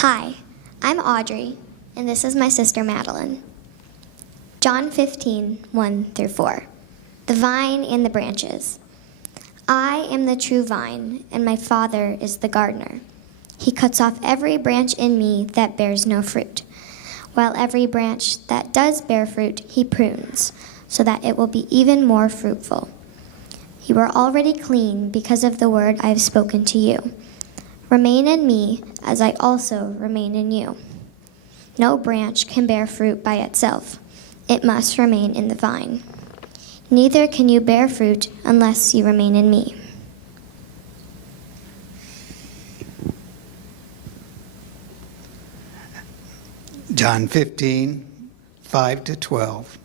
Hi, I'm Audrey, and this is my sister Madeline. John 15:1-4. The vine and the branches. I am the true vine, and my Father is the gardener. He cuts off every branch in me that bears no fruit, while every branch that does bear fruit he prunes, so that it will be even more fruitful. You are already clean because of the word I have spoken to you. Remain in me, as I also remain in you. No branch can bear fruit by itself. It must remain in the vine. Neither can you bear fruit unless you remain in me. John 15:5-12.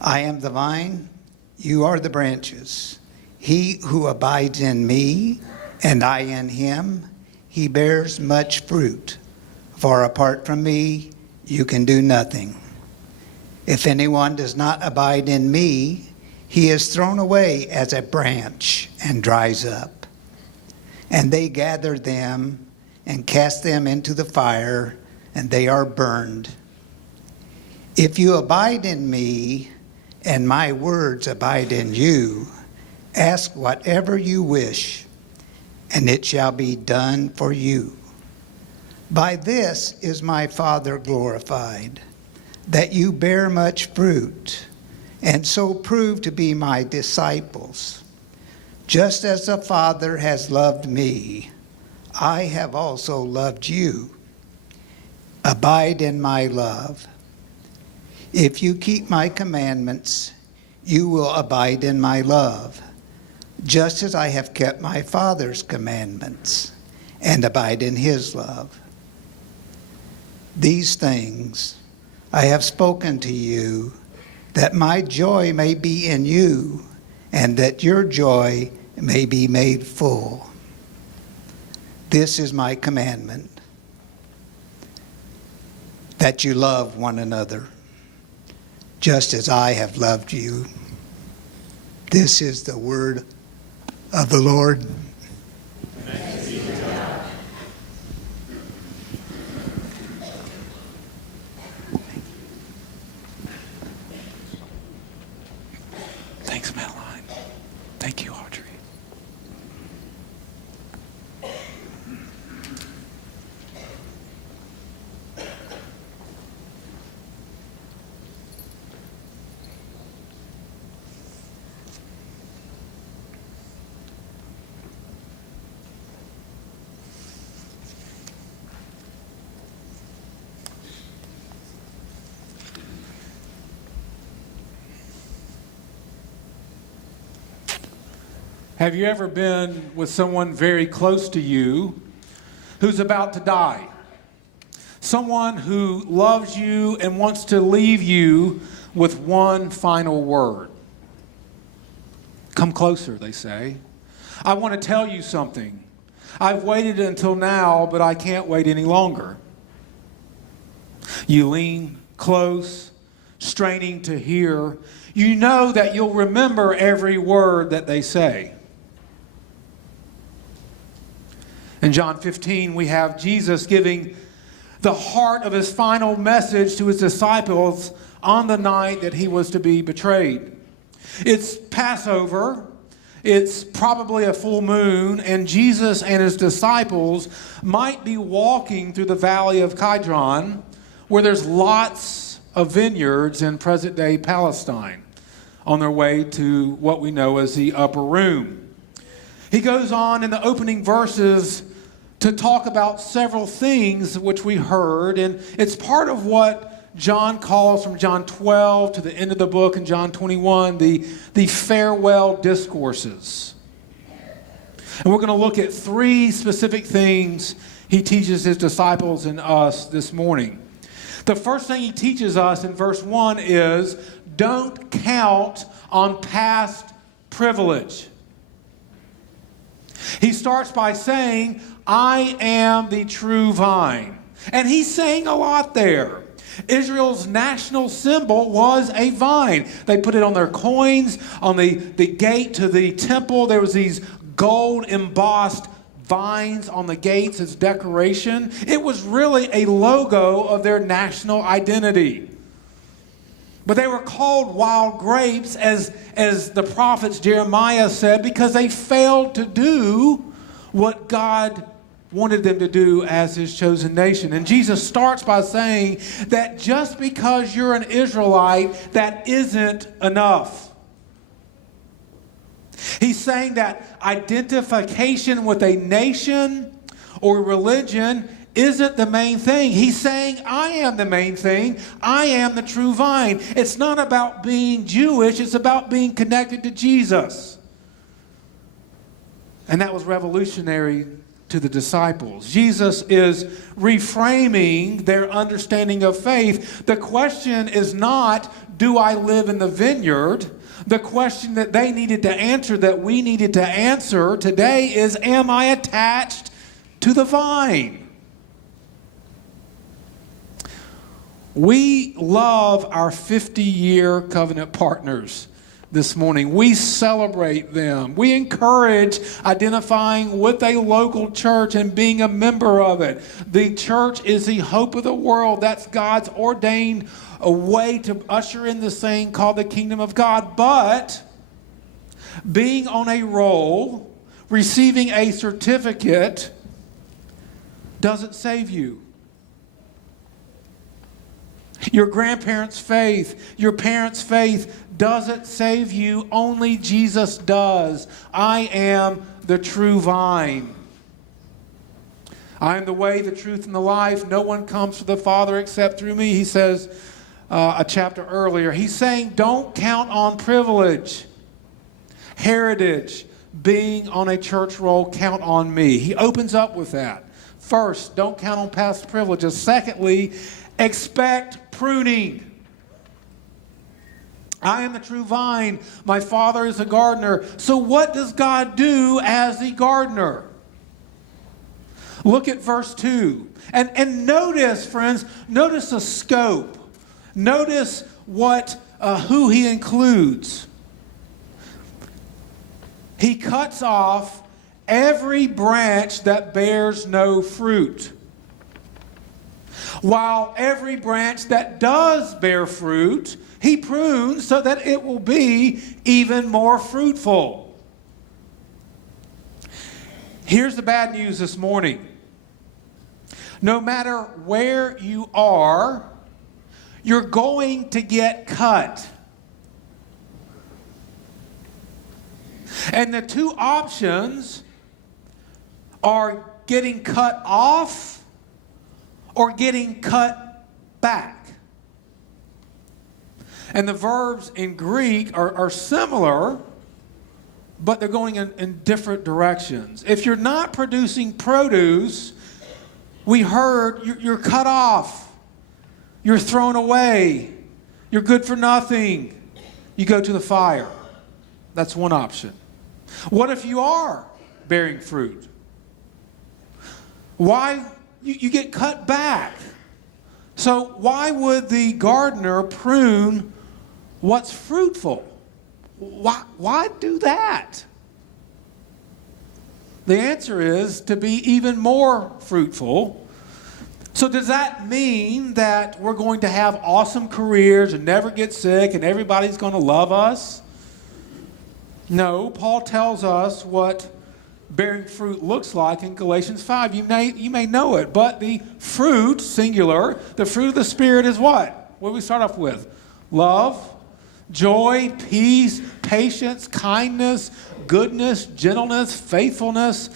I am the vine, you are the branches. He who abides in me, and I in him, he bears much fruit. For apart from me, you can do nothing. If anyone does not abide in me, he is thrown away as a branch and dries up. And they gather them and cast them into the fire, and they are burned. If you abide in me, and my words abide in you, ask whatever you wish, and it shall be done for you. By this is my Father glorified, that you bear much fruit, and so prove to be my disciples. Just as the Father has loved me, I have also loved you. Abide in my love. If you keep my commandments, you will abide in my love, just as I have kept my Father's commandments and abide in his love. These things I have spoken to you, that my joy may be in you, and that your joy may be made full. This is my commandment, that you love one another, just as I have loved you. This is the word of the Lord. Thanks be to God. Thanks, Madeline. Thank you, Audrey. Have you ever been with someone very close to you who's about to die? Someone who loves you and wants to leave you with one final word. Come closer, they say. I want to tell you something. I've waited until now, but I can't wait any longer. You lean close, straining to hear. You know that you'll remember every word that they say. In John 15, we have Jesus giving the heart of his final message to his disciples on the night that he was to be betrayed. It's Passover. It's probably a full moon, and Jesus and his disciples might be walking through the valley of Kidron, where there's lots of vineyards in present-day Palestine, on their way to what we know as the upper room. He goes on in the opening verses to talk about several things which we heard, and it's part of what John calls from John 12 to the end of the book in John 21, the farewell discourses. And we're going to look at three specific things he teaches his disciples and us this morning. The first thing he teaches us in verse 1 is, don't count on past privilege. He starts by saying, I am the true vine. And he's saying a lot there. Israel's national symbol was a vine. They put it on their coins, on the gate to the temple. There was these gold embossed vines on the gates as decoration. It was really a logo of their national identity. But they were called wild grapes, as the prophets Jeremiah said, because they failed to do what God wanted them to do as his chosen nation. And Jesus starts by saying that just because you're an Israelite, that isn't enough. He's saying that identification with a nation or religion isn't the main thing. He's saying, I am the main thing. I am the true vine. It's not about being Jewish. It's about being connected to Jesus. And that was revolutionary to the disciples. Jesus is reframing their understanding of faith. The question is not, do I live in the vineyard? The question that they needed to answer, that we needed to answer today is, am I attached to the vine? We love our 50-year covenant partners this morning. We celebrate them. We encourage identifying with a local church and being a member of it. The church is the hope of the world. That's God's ordained a way to usher in this thing called the kingdom of God. But being on a roll, receiving a certificate, doesn't save you. Your grandparents' faith, your parents' faith doesn't save you. Only Jesus does. I am the true vine. I am the way, the truth, and the life. No one comes to the Father except through me, he says a chapter earlier. He's saying don't count on privilege, heritage, being on a church roll. Count on me. He opens up with that. First, don't count on past privileges. Secondly, expect pruning. I am the true vine. My Father is a gardener. So what does God do as the gardener? Look at verse 2. And notice, friends, notice the scope. Notice who he includes. He cuts off every branch that bears no fruit, while every branch that does bear fruit, he prunes so that it will be even more fruitful. Here's the bad news this morning. No matter where you are, you're going to get cut. And the two options are getting cut off or getting cut back. And the verbs in Greek are similar, but they're going in different directions. If you're not producing produce, we heard you're cut off. You're thrown away. You're good for nothing. You go to the fire. That's one option. What if you are bearing fruit? Why? You get cut back. So why would the gardener prune what's fruitful? Why do that? The answer is to be even more fruitful. So does that mean that we're going to have awesome careers and never get sick and everybody's going to love us? No, Paul tells us what bearing fruit looks like in Galatians 5. You may know it, but the fruit, singular, the fruit of the Spirit is what? What do we start off with? Love, joy, peace, patience, kindness, goodness, gentleness, faithfulness,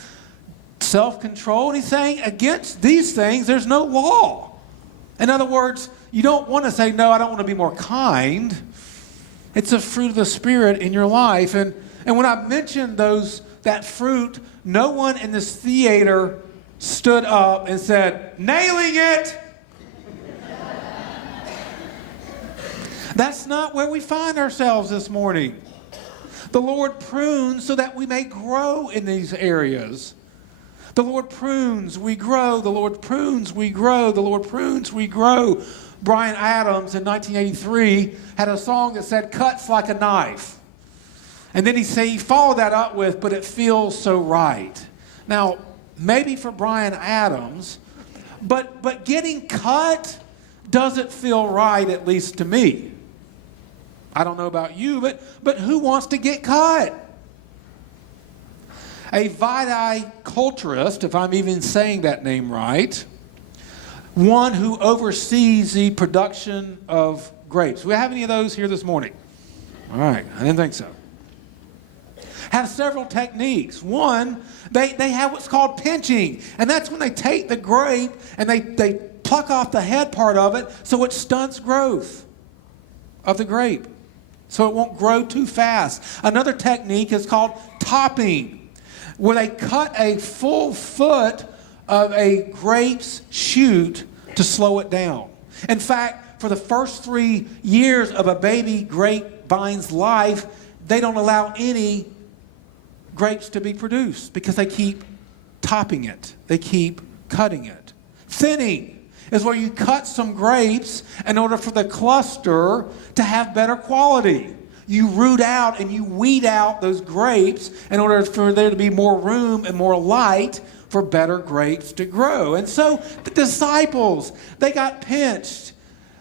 self-control. And he's saying against these things, there's no law. In other words, you don't want to say, no, I don't want to be more kind. It's a fruit of the Spirit in your life. And when I mentioned that fruit, no one in this theater stood up and said, nailing it. That's not where we find ourselves this morning. The Lord prunes so that we may grow in these areas. The Lord prunes, we grow. The Lord prunes, we grow. The Lord prunes, we grow. Bryan Adams in 1983 had a song that said, cuts like a knife. And then he followed that up with, but it feels so right. Now, maybe for Brian Adams, but getting cut doesn't feel right, at least to me. I don't know about you, but who wants to get cut? A viticulturist, if I'm even saying that name right, one who oversees the production of grapes. Do we have any of those here this morning? All right, I didn't think so. Have several techniques. One, they have what's called pinching, and that's when they take the grape and they pluck off the head part of it so it stunts growth of the grape, so it won't grow too fast. Another technique is called topping, where they cut a full foot of a grape's shoot to slow it down. In fact, for the first 3 years of a baby grapevine's life, they don't allow any grapes to be produced because they keep topping it. They keep cutting it. Thinning is where you cut some grapes in order for the cluster to have better quality. You root out and you weed out those grapes in order for there to be more room and more light for better grapes to grow. And so the disciples, they got pinched,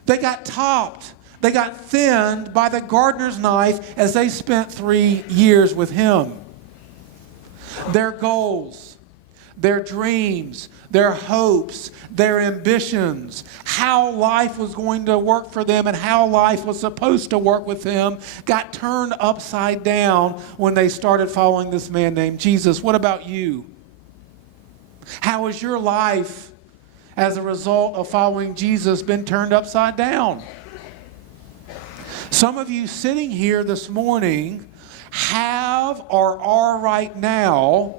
they got topped, they got thinned by the gardener's knife as they spent 3 years with him. Their goals, their dreams, their hopes, their ambitions, how life was going to work for them and how life was supposed to work with them got turned upside down when they started following this man named Jesus. What about you? How has your life, as a result of following Jesus, been turned upside down? Some of you sitting here this morning have or are right now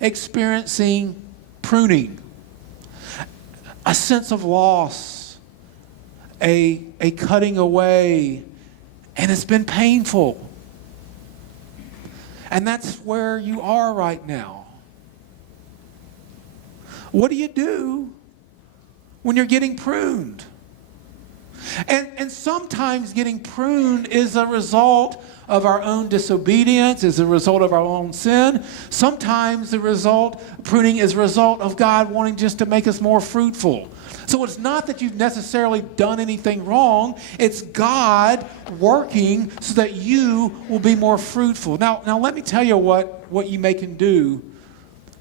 experiencing pruning, a sense of loss, a cutting away, and it's been painful. And that's where you are right now. What do you do when you're getting pruned? And sometimes getting pruned is a result of our own disobedience, is a result of our own sin. Sometimes pruning is a result of God wanting just to make us more fruitful. So it's not that you've necessarily done anything wrong. It's God working so that you will be more fruitful. Now let me tell you what you can do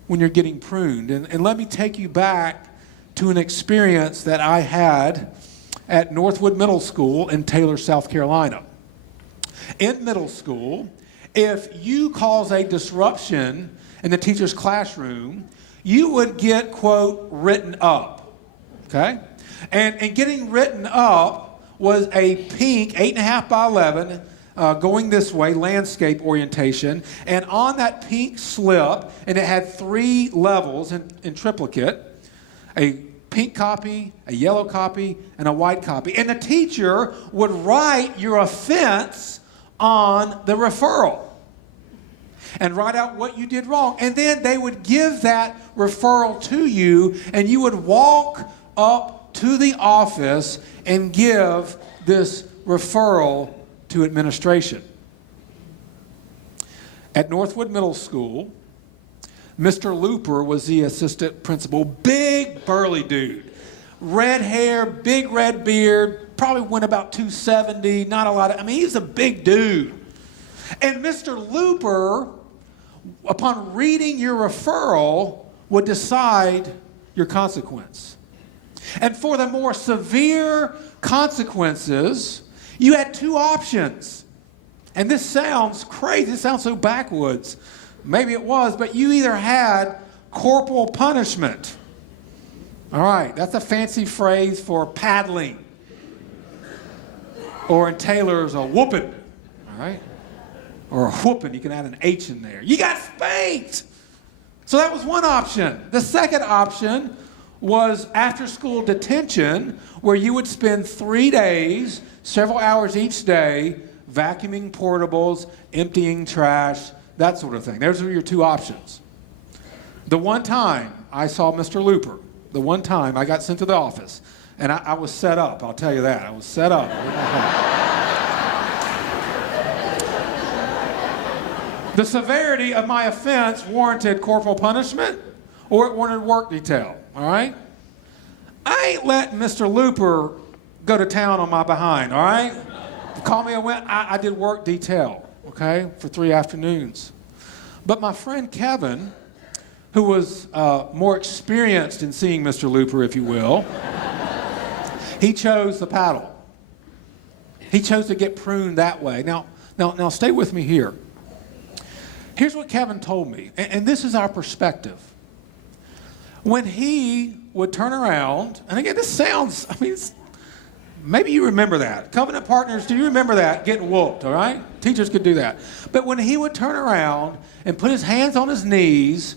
when you're getting pruned. And let me take you back to an experience that I had at Northwood Middle School in Taylor, South Carolina. In middle school, if you cause a disruption in the teacher's classroom, you would get, quote, written up, okay? And getting written up was a pink 8.5 by 11 going this way, landscape orientation, and on that pink slip, and it had 3 levels in triplicate, a pink copy, a yellow copy, and a white copy. And the teacher would write your offense on the referral and write out what you did wrong. And then they would give that referral to you, and you would walk up to the office and give this referral to administration. At Northwood Middle School, Mr. Looper was the assistant principal. Big, burly dude. Red hair, big red beard, probably went about 270, not a lot of, he's a big dude. And Mr. Looper, upon reading your referral, would decide your consequence. And for the more severe consequences, you had 2 options. And this sounds crazy, it sounds so backwoods. Maybe it was, but you either had corporal punishment. All right, that's a fancy phrase for paddling. Or in Taylor's, a whooping. All right? Or a whooping, you can add an H in there. You got spanked! So that was one option. The second option was after-school detention, where you would spend 3 days, several hours each day, vacuuming portables, emptying trash, that sort of thing. Those were your 2 options. The one time I saw Mr. Looper, the one time I got sent to the office, and I was set up, I'll tell you that. I was set up. The severity of my offense warranted corporal punishment, or wanted work detail, all right? I ain't letting Mr. Looper go to town on my behind, all right? Call me, I did work detail, okay, for 3 afternoons. But my friend Kevin, who was more experienced in seeing Mr. Looper, if you will, he chose the paddle. He chose to get pruned that way. Now, stay with me here. Here's what Kevin told me, and this is our perspective. When he would turn around, and again, this sounds, maybe you remember that. Covenant partners, do you remember that? Getting whooped, all right? Teachers could do that. But when he would turn around and put his hands on his knees,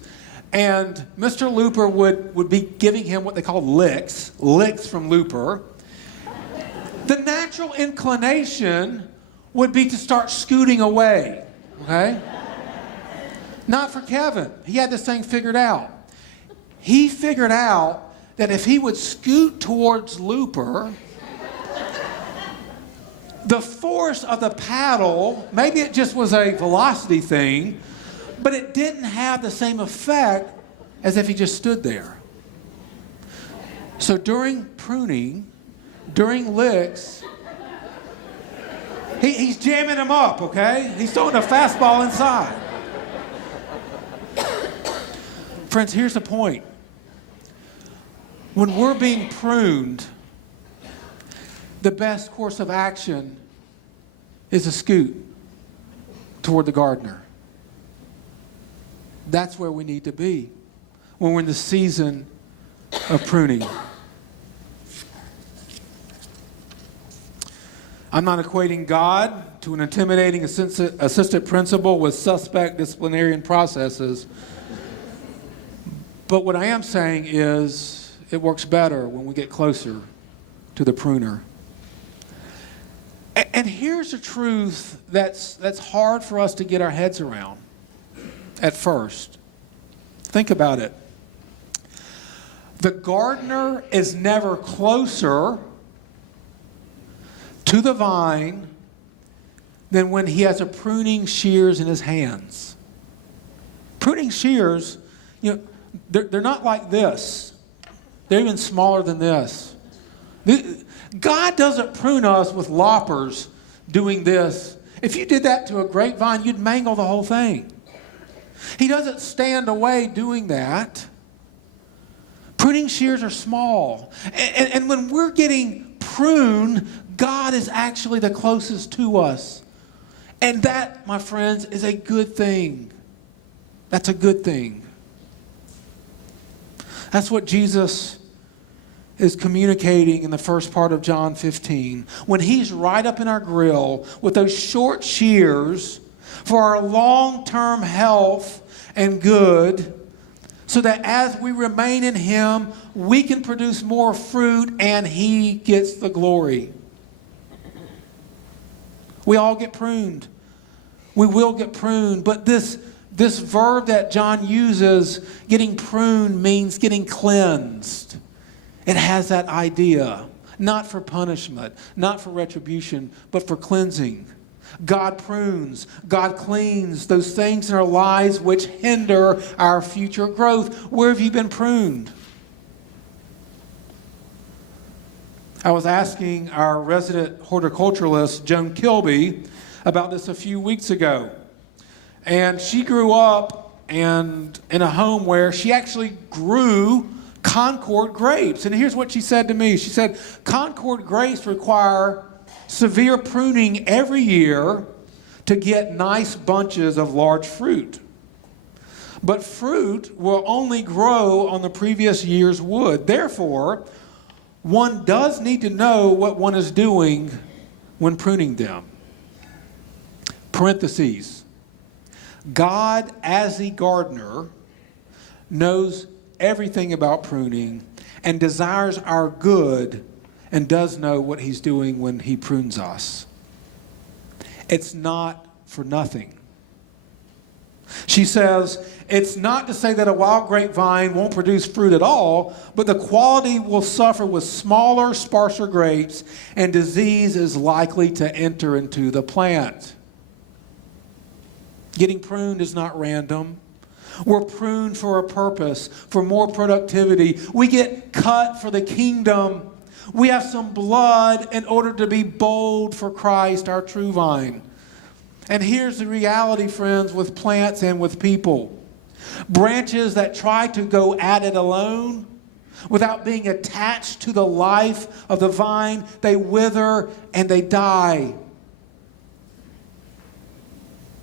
and Mr. Looper would be giving him what they call licks from Looper, the natural inclination would be to start scooting away, okay? Not for Kevin. He had this thing figured out. He figured out that if he would scoot towards Looper, the force of the paddle, maybe it just was a velocity thing, but it didn't have the same effect as if he just stood there. So during pruning, during licks, he's jamming him up, okay? He's throwing a fastball inside. Friends, here's the point. When we're being pruned, the best course of action is a scoot toward the gardener. That's where we need to be when we're in the season of pruning. I'm not equating God to an intimidating assistant principal with suspect disciplinarian processes. But what I am saying is it works better when we get closer to the pruner. And here's the truth that's hard for us to get our heads around at first. Think about it. The gardener is never closer to the vine than when he has a pruning shears in his hands. Pruning shears, they're not like this. They're even smaller than this. God doesn't prune us with loppers doing this. If you did that to a grapevine, you'd mangle the whole thing. He doesn't stand away doing that. Pruning shears are small. And when we're getting pruned, God is actually the closest to us. And that, my friends, is a good thing. That's a good thing. That's what Jesus is communicating in the first part of John 15. When he's right up in our grill with those short shears for our long-term health and good, so that as we remain in him, we can produce more fruit and he gets the glory. We all get pruned. We will get pruned, but this verb that John uses, getting pruned, means getting cleansed. It has that idea, not for punishment, not for retribution, but for cleansing. God prunes, God cleans those things in our lives which hinder our future growth. Where have you been pruned? I was asking our resident horticulturalist, Joan Kilby, about this a few weeks ago. And she grew up in a home where she actually grew Concord grapes. And here's what she said to me. She said, Concord grapes require severe pruning every year to get nice bunches of large fruit. But fruit will only grow on the previous year's wood. Therefore, one does need to know what one is doing when pruning them. Parentheses. God, as the gardener, knows everything about pruning and desires our good and does know what he's doing when he prunes us. It's not for nothing. She says, it's not to say that a wild grapevine won't produce fruit at all, but the quality will suffer with smaller, sparser grapes, and disease is likely to enter into the plant. Getting pruned is not random. We're pruned for a purpose, for more productivity. We get cut for the kingdom. We have some blood in order to be bold for Christ, our true vine. And here's the reality, friends, with plants and with people. Branches that try to go at it alone, without being attached to the life of the vine, they wither and they die.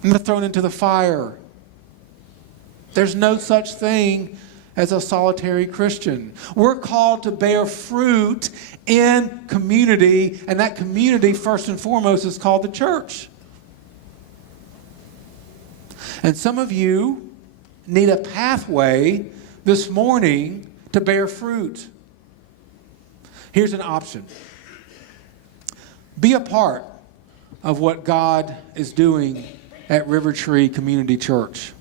And they're thrown into the fire. There's no such thing as a solitary Christian. We're called to bear fruit in community, and that community, first and foremost, is called the church. And some of you need a pathway this morning to bear fruit. Here's an option. Be a part of what God is doing at River Tree Community Church.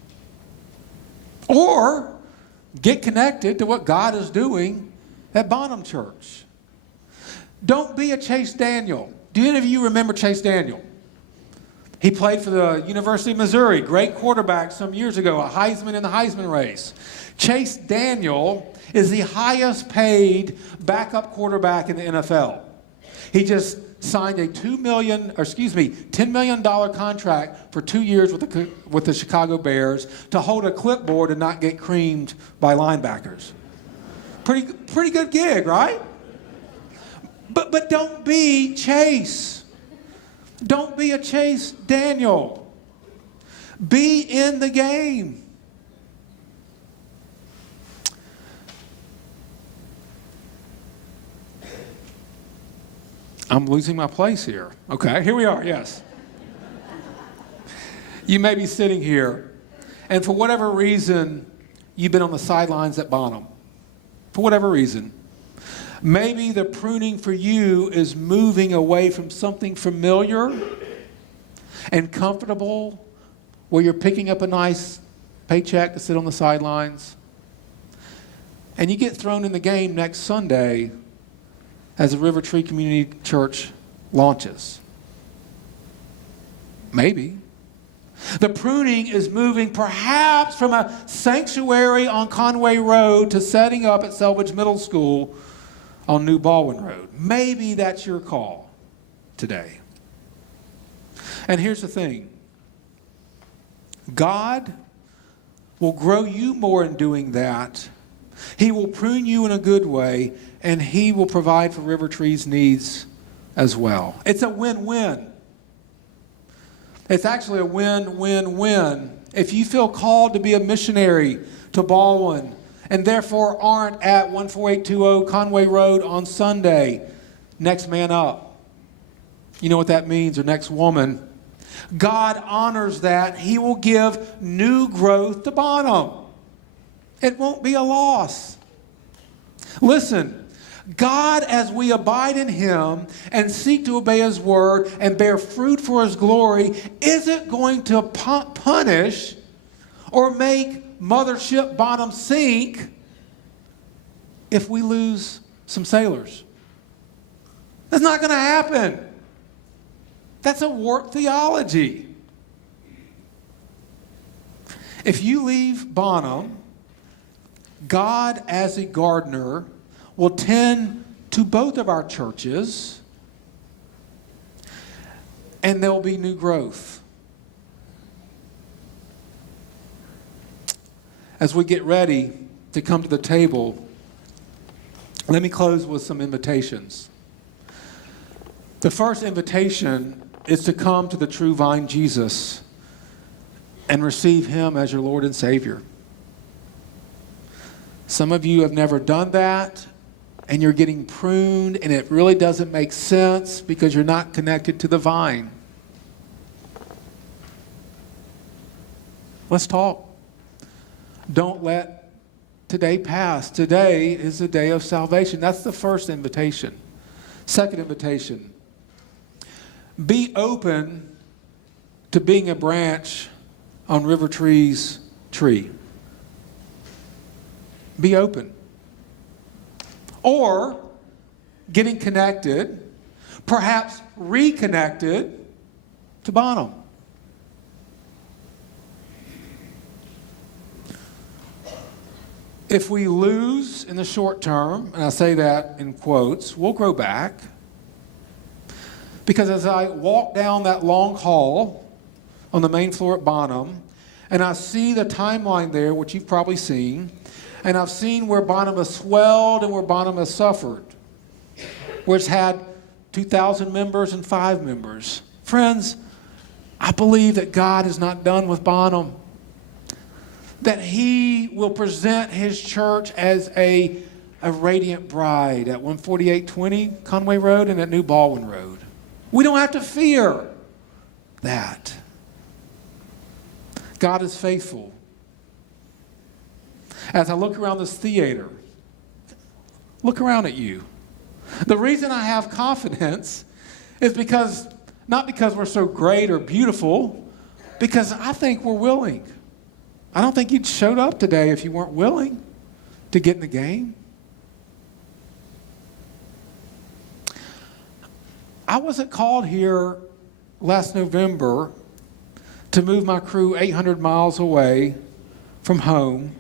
Or get connected to what God is doing at Bonham Church. Don't be a Chase Daniel. Do any of you remember Chase Daniel? He played for the University of Missouri, great quarterback some years ago, a Heisman in the Heisman race. Chase Daniel is the highest paid backup quarterback in the NFL. He just signed a $10 million contract for 2 years with the Chicago Bears to hold a clipboard and not get creamed by linebackers. Pretty good gig, right? But don't be Chase. Don't be a Chase Daniel. Be in the game. I'm losing my place here. Okay, here we are, yes. You may be sitting here, and for whatever reason, you've been on the sidelines at Bonham. For whatever reason. Maybe the pruning for you is moving away from something familiar and comfortable, where you're picking up a nice paycheck to sit on the sidelines, and you get thrown in the game next Sunday as the River Tree Community Church launches. Maybe. The pruning is moving perhaps from a sanctuary on Conway Road to setting up at Selvage Middle School on New Baldwin Road. Maybe that's your call today. And here's the thing. God will grow you more in doing that. He will prune you in a good way, and He will provide for River Tree's needs as well. It's a win-win. It's actually a win-win-win. If you feel called to be a missionary to Baldwin and therefore aren't at 14820 Conway Road on Sunday, next man up. You know what that means, or next woman. God honors that. He will give new growth to Bonham. It won't be a loss. Listen, God, as we abide in Him and seek to obey His word and bear fruit for His glory, isn't going to punish or make Mothership Bonham sink if we lose some sailors. That's not going to happen. That's a warped theology. If you leave Bonham, God, as a gardener, will tend to both of our churches, and there will be new growth. As we get ready to come to the table, let me close with some invitations. The first invitation is to come to the true vine, Jesus, and receive Him as your Lord and Savior. Some of you have never done that, and you're getting pruned, and it really doesn't make sense because you're not connected to the vine. Let's talk. Don't let today pass. Today is the day of salvation. That's the first invitation. Second invitation. Be open to being a branch on River Tree's tree. Be open. Or getting connected, perhaps reconnected to Bonham. If we lose in the short term, and I say that in quotes, we'll grow back. Because as I walk down that long hall on the main floor at Bonham, and I see the timeline there, which you've probably seen, and I've seen where Bonham has swelled and where Bonham has suffered, where it's had 2,000 members and 5 members. Friends, I believe that God is not done with Bonham, that He will present His church as a radiant bride at 14820 Conway Road and at New Baldwin Road. We don't have to fear that. God is faithful. As I look around this theater, look around at you. The reason I have confidence is not because we're so great or beautiful, because I think we're willing. I don't think you'd showed up today if you weren't willing to get in the game. I wasn't called here last November to move my crew 800 miles away from home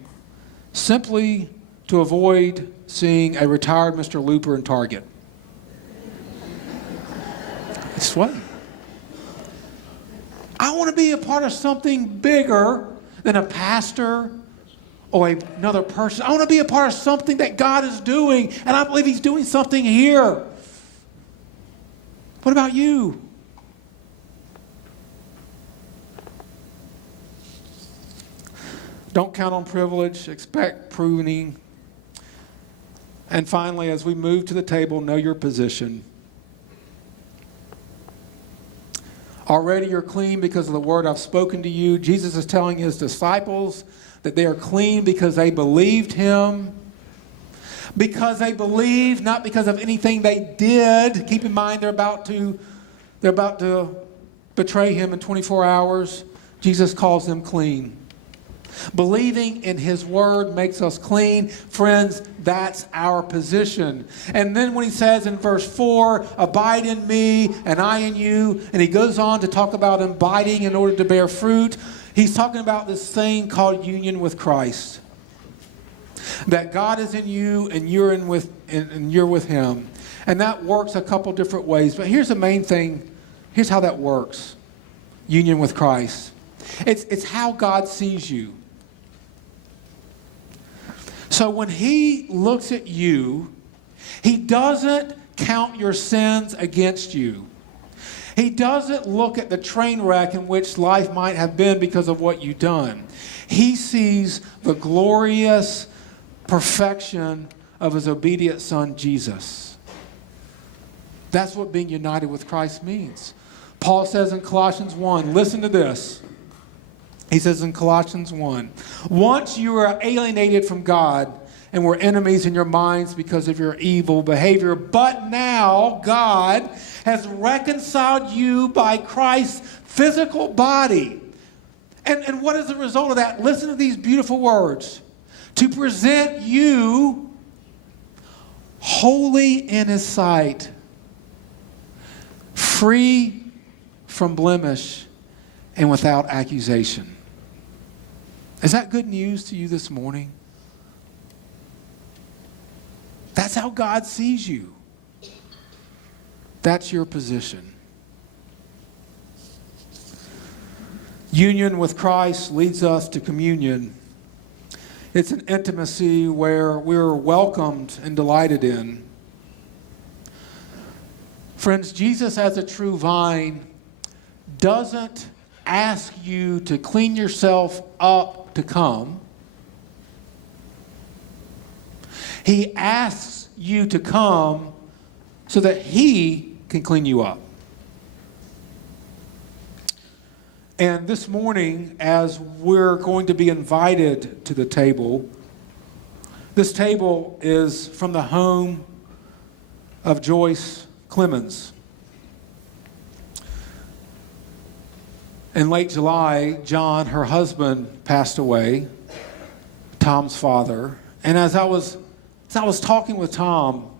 simply to avoid seeing a retired Mr. Looper in Target. It's what? I want to be a part of something bigger than a pastor or another person. I want to be a part of something that God is doing, and I believe He's doing something here. What about you? Don't count on privilege, expect pruning. And finally, as we move to the table, know your position. Already you're clean because of the word I've spoken to you. Jesus is telling His disciples that they are clean because they believed Him. Because they believed, not because of anything they did. Keep in mind they're about to betray Him in 24 hours. Jesus calls them clean. Believing in His word makes us clean. Friends, that's our position. And then when He says in verse 4, abide in me and I in you, and He goes on to talk about abiding in order to bear fruit, He's talking about this thing called union with Christ. That God is in you and you're with Him. And that works a couple different ways. But here's the main thing. Here's how that works. Union with Christ. It's how God sees you. So when He looks at you, He doesn't count your sins against you. He doesn't look at the train wreck in which life might have been because of what you've done. He sees the glorious perfection of His obedient Son, Jesus. That's what being united with Christ means. Paul says in Colossians 1, listen to this. He says in Colossians 1, once you were alienated from God and were enemies in your minds because of your evil behavior, but now God has reconciled you by Christ's physical body. And what is the result of that? Listen to these beautiful words. To present you holy in His sight, free from blemish and without accusation. Is that good news to you this morning? That's how God sees you. That's your position. Union with Christ leads us to communion. It's an intimacy where we're welcomed and delighted in. Friends, Jesus as a true vine doesn't ask you to clean yourself up to come. He asks you to come so that He can clean you up. And this morning, as we're going to be invited to the table, this table is from the home of Joyce Clemens. In late July, John, her husband, passed away, Tom's father. And as I was talking with Tom,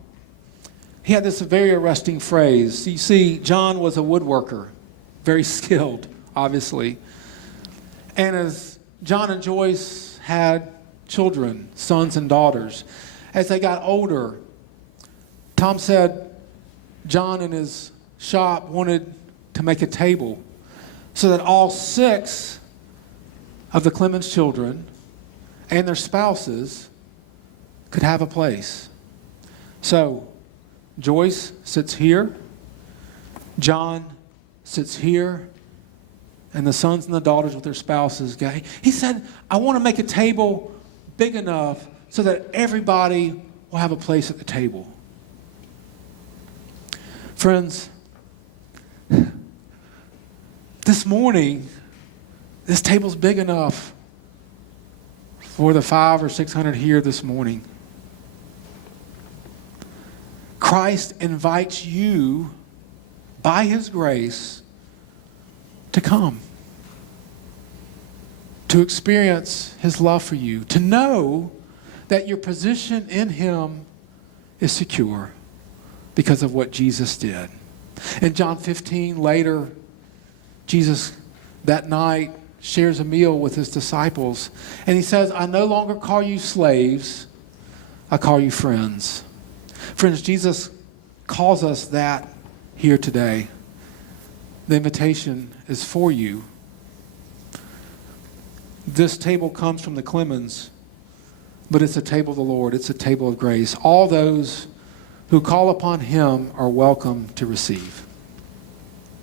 he had this very arresting phrase. You see, John was a woodworker, very skilled, obviously. And as John and Joyce had children, sons and daughters. As they got older, Tom said John in his shop wanted to make a table so that all 6 of the Clemens children and their spouses could have a place. So Joyce sits here, John sits here, and the sons and the daughters with their spouses. He said, I want to make a table big enough so that everybody will have a place at the table. Friends, this morning, this table's big enough for the 500 or 600 here this morning. Christ invites you, by His grace, to come, to experience His love for you, to know that your position in Him is secure because of what Jesus did. In John 15, later, Jesus that night shares a meal with His disciples, and He says, I no longer call you slaves, I call you friends. Friends, Jesus calls us that here today. The invitation is for you. This table comes from the Clemens, but it's a table of the Lord. It's a table of grace. All those who call upon Him are welcome to receive.